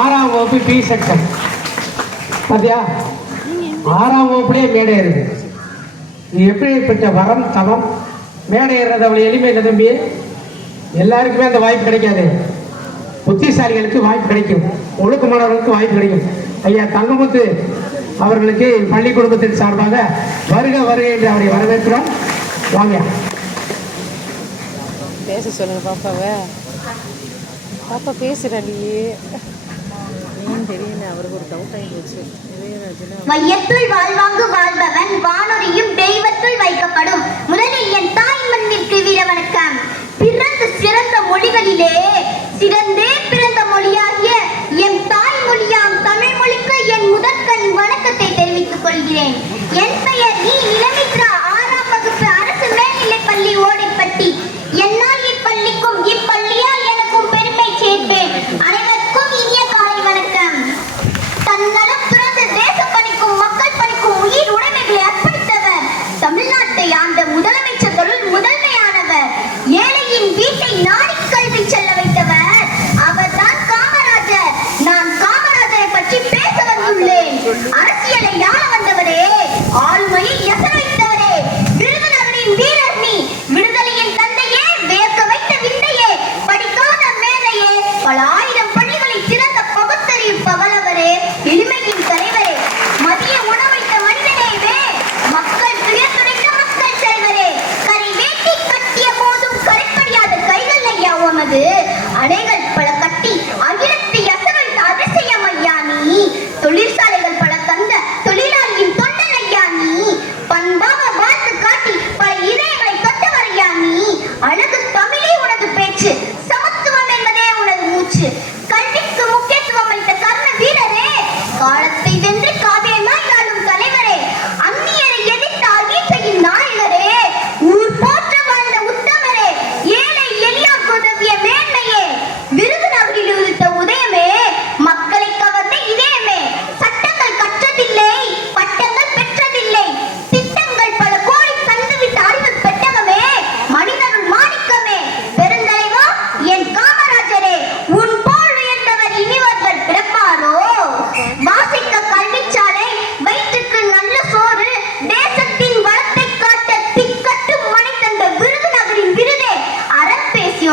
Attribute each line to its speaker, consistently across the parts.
Speaker 1: ஆறாம் வகுப்பு B section பார்த்தியா ஆறாம் வகுப்புலேயே மேடை இருக்கு. இது எப்படிப்பட்ட வரம் தவம் மேடை ஏறுறது அவ்வளோ எளிமை இல்லை தம்பி. எல்லாருக்குமே அந்த வாய்ப்பு கிடைக்காது. புத்திசாலிகளுக்கு வாய்ப்பு கிடைக்கும். ஒழுக்கமானவர்களுக்கு வாய்ப்பு கிடைக்கும். ஐயா தங்கமுத்து அவர்களுக்கு பள்ளி குடும்பத்தின் சார்பாக வருக வருக என்று அவரை வரவேற்கிறோம். வாங்க.
Speaker 2: பேச சொல்லுங்க பாப்பாவை. பாப்பா பேசுறாடி என்னன்னு தெரியல. அவருக்கு ஒரு டவுட் ஆகி
Speaker 3: வையத்துள் வாழ்வாங்கு வாழ்பவன் வானொலியும் தெய்வத்துள் வைக்கப்படும். முதலில் என் தாய் மண்ணிற்கு வீர வணக்கம். பிறந்த சிறந்த மொழிகளிலே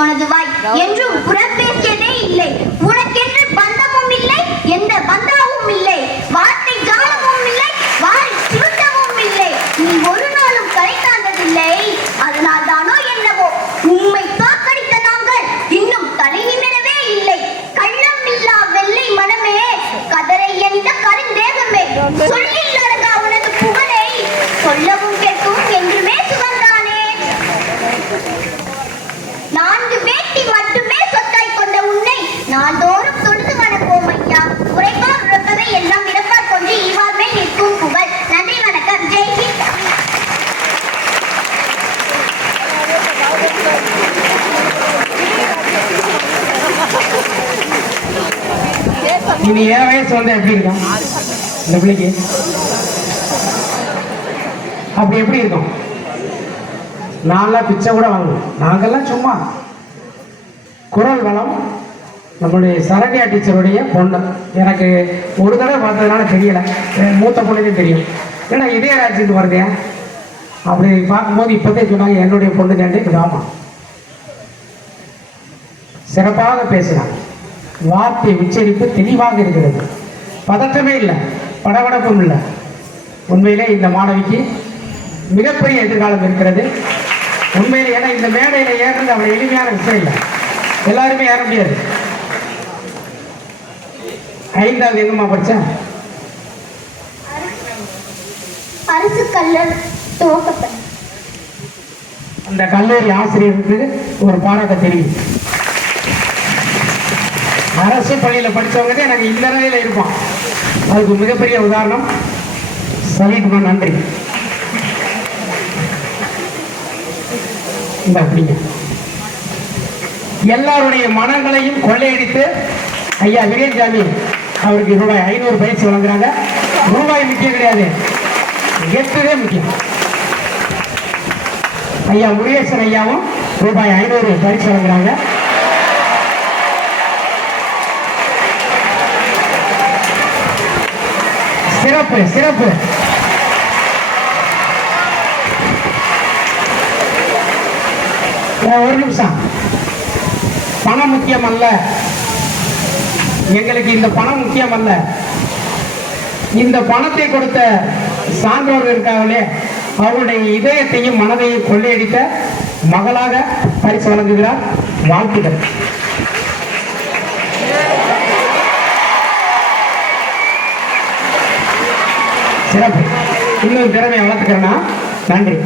Speaker 3: உனது வாய். என்றும் புறப்பேசியதே இல்லை. உனக்கென்று பந்தமும் இல்லை எந்த பந்தாவும் இல்லை. வார்த்தை காலமும் இல்லை வாரி சுருட்டமும் இல்லை. நீ ஒரு நாளும் கலை தாண்டதில்லை அதனால் தானோ என்னவோ. உம்மை தோற்கடித்த நாங்கள் இன்னும் தலை நிமிடவே இல்லை. கள்ளம் இல்லா வெள்ளை மனமே கதரை எந்த கருந்தேகமே.
Speaker 1: இனி என் வயசு வந்தா எப்படி இருக்கும்? இந்த பிள்ளைக்கு? அப்படி எப்படி இருக்கும்? நான்லாம் பிச்சை கூட வாங்குவோம் நாங்கெல்லாம் சும்மா குரல் வளம். நம்மளுடைய சரண்யா டீச்சருடைய பொண்ணு. எனக்கு ஒரு தடவை பார்த்ததுனால தெரியல. என் மூத்த பொண்ணுக்கு தெரியும். ஏன்னா இதே ராஜ்யத்துக்கு வருதே? அப்படி பார்க்கும்போது இப்போதே சொன்னாங்க என்னுடைய பொண்ணு தாண்டி ஆமாம் சிறப்பாக பேசுகிறாங்க வார்த்தை உச்சரிப்பு தெளிவாக இருக்கிறது. பதற்றமே இல்லை படபடப்பும் இல்லை. உண்மையிலே இந்த மாணவிக்கு மிகப்பெரிய எதிர்காலம் இருக்கிறது. உண்மையிலே ஏன்னா இந்த மேடையில் ஏறுறது அவ்வளோ எளிமையான விஷயம் இல்லை. எல்லாருமே ஏற முடியாது. ஐந்தாவது எங்கம்மா படித்தேன்
Speaker 3: அரசு கல்லூரி
Speaker 1: அந்த கல்லூரி ஆசிரியருக்கு ஒரு பாராட்ட தெரியும் அரசு பள்ளியில் படித்தவங்க நாங்கள் இந்த நிலையில் இருப்போம் அதுக்கு மிகப்பெரிய உதாரணம் சலீக்குமார் நன்றி. இந்த அப்படிங்க. எல்லாருடைய மனங்களையும் கொள்ளையடித்து ஐயா விஜயசாமி அவருக்கு ரூபாய் ஐநூறு பயிற்சி வழங்குறாங்க. ரூபாய் முக்கியம் கிடையாது. கெத்துதே முக்கியம். ஐயா முருகேசன் ஐயாவும் ரூபாய் ஐநூறு பரிசு வழங்குறாங்க. சிறப்பு சிறப்பு. ஒரு நிமிஷம். பணம் முக்கியம் அல்ல எங்களுக்கு இந்த பணம் முக்கியம் அல்ல இந்த பணத்தை கொடுத்த சான்றோர்கள் இருக்காங்களே அவருடைய இதயத்தையும் மனதையும் கொள்ளையடித்த மகளாக பரிசு வழங்குகிறார் வாழ்த்துக்கள். சிறப்பு. இன்னும் திறமையை வளர்த்துக்கிறேன்னா நன்றி.